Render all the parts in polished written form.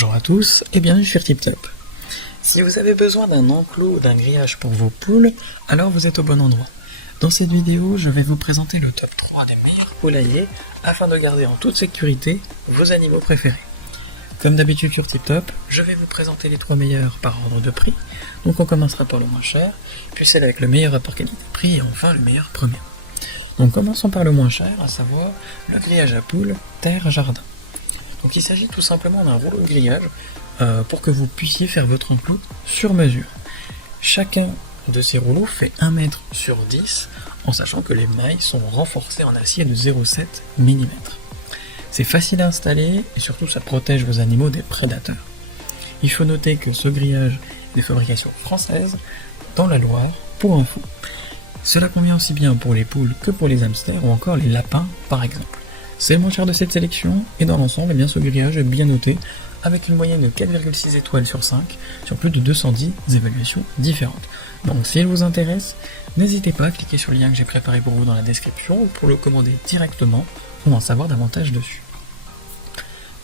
Bonjour à tous et bienvenue sur TipTop. Si vous avez besoin d'un enclos ou d'un grillage pour vos poules, alors vous êtes au bon endroit. Dans cette vidéo, je vais vous présenter le top 3 des meilleurs poulaillers afin de garder en toute sécurité vos animaux préférés. Comme d'habitude sur TipTop, je vais vous présenter les 3 meilleurs par ordre de prix. Donc on commencera par le moins cher, puis celle avec le meilleur rapport qualité-prix et enfin le meilleur premier. Donc commençons par le moins cher, à savoir le grillage à poules terre-jardin. Donc il s'agit tout simplement d'un rouleau de grillage pour que vous puissiez faire votre enclos sur mesure. Chacun de ces rouleaux fait 1 mètre sur 10 en sachant que les mailles sont renforcées en acier de 0,7 mm. C'est facile à installer et surtout ça protège vos animaux des prédateurs. Il faut noter que ce grillage est de fabrication française dans la Loire pour info. Cela convient aussi bien pour les poules que pour les hamsters ou encore les lapins par exemple. C'est le moins cher de cette sélection et dans l'ensemble, ce grillage est bien noté avec une moyenne de 4,6 étoiles sur 5 sur plus de 210 évaluations différentes. Donc s'il vous intéresse, n'hésitez pas à cliquer sur le lien que j'ai préparé pour vous dans la description pour le commander directement ou en savoir davantage dessus.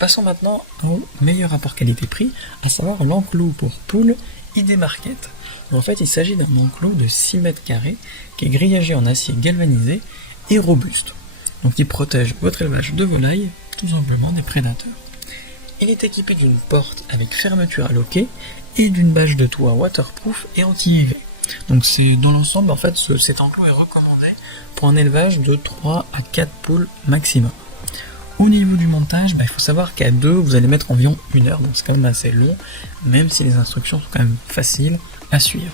Passons maintenant au meilleur rapport qualité-prix, à savoir l'enclos pour poules ID Market. En fait, il s'agit d'un enclos de 6 mètres carrés qui est grillagé en acier galvanisé et robuste. Donc il protège votre élevage de volailles, tout simplement des prédateurs. Il est équipé d'une porte avec fermeture à loquet et d'une bâche de toit waterproof et anti-UV. Donc c'est dans l'ensemble, en fait, cet enclos est recommandé pour un élevage de 3 à 4 poules maximum. Au niveau du montage, il faut savoir qu'à 2, vous allez mettre environ 1 heure, donc c'est quand même assez long, même si les instructions sont quand même faciles à suivre.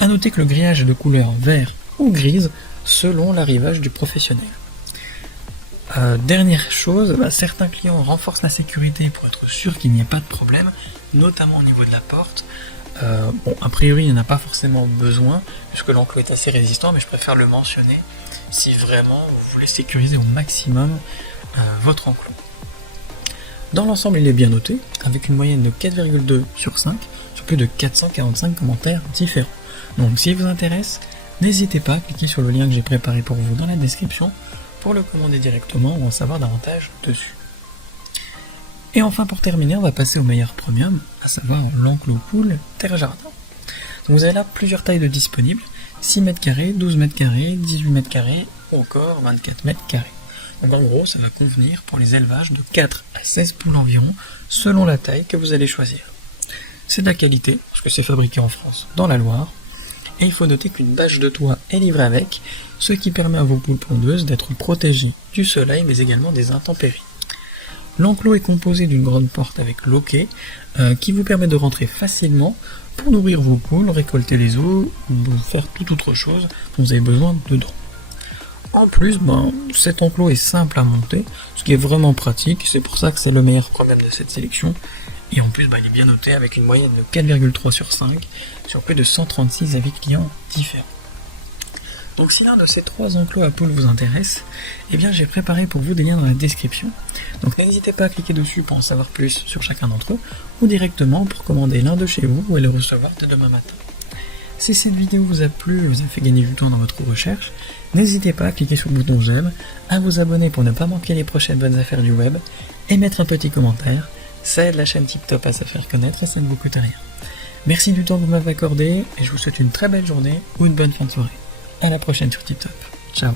A noter que le grillage est de couleur vert ou grise selon l'arrivage du professionnel. Dernière chose, certains clients renforcent la sécurité pour être sûr qu'il n'y ait pas de problème, notamment au niveau de la porte. A priori il n'y en a pas forcément besoin, puisque l'enclos est assez résistant, mais je préfère le mentionner si vraiment vous voulez sécuriser au maximum votre enclos. Dans l'ensemble, il est bien noté, avec une moyenne de 4,2 sur 5, sur plus de 445 commentaires différents. Donc s'il vous intéresse, n'hésitez pas à cliquer sur le lien que j'ai préparé pour vous dans la description pour le commander directement ou en savoir davantage dessus. Et enfin pour terminer, on va passer au meilleur premium, à savoir l'enclos poule terre-jardin. Donc vous avez là plusieurs tailles de disponibles, 6 mètres carrés, 12 mètres carrés, 18 mètres carrés ou encore 24 mètres carrés. Donc en gros, ça va convenir pour les élevages de 4 à 16 poules environ, selon la taille que vous allez choisir. C'est de la qualité, parce que c'est fabriqué en France, dans la Loire, et il faut noter qu'une bâche de toit est livrée avec, ce qui permet à vos poules pondeuses d'être protégées du soleil, mais également des intempéries. L'enclos est composé d'une grande porte avec loquet, qui vous permet de rentrer facilement pour nourrir vos poules, récolter les œufs, ou faire toute autre chose dont vous avez besoin dedans. En plus, cet enclos est simple à monter, ce qui est vraiment pratique, c'est pour ça que c'est le meilleur problème de cette sélection. Et en plus, il est bien noté avec une moyenne de 4,3 sur 5 sur plus de 136 avis clients différents. Donc si l'un de ces 3 enclos à poules vous intéresse, j'ai préparé pour vous des liens dans la description. Donc n'hésitez pas à cliquer dessus pour en savoir plus sur chacun d'entre eux, ou directement pour commander l'un de chez vous ou le recevoir dès demain matin. Si cette vidéo vous a plu et vous a fait gagner du temps dans votre recherche, n'hésitez pas à cliquer sur le bouton j'aime, à vous abonner pour ne pas manquer les prochaines bonnes affaires du web, et mettre un petit commentaire. Ça aide la chaîne TipTop à se faire connaître et ça ne vous coûte rien. Merci du temps que vous m'avez accordé et je vous souhaite une très belle journée ou une bonne fin de soirée. À la prochaine sur TipTop. Ciao.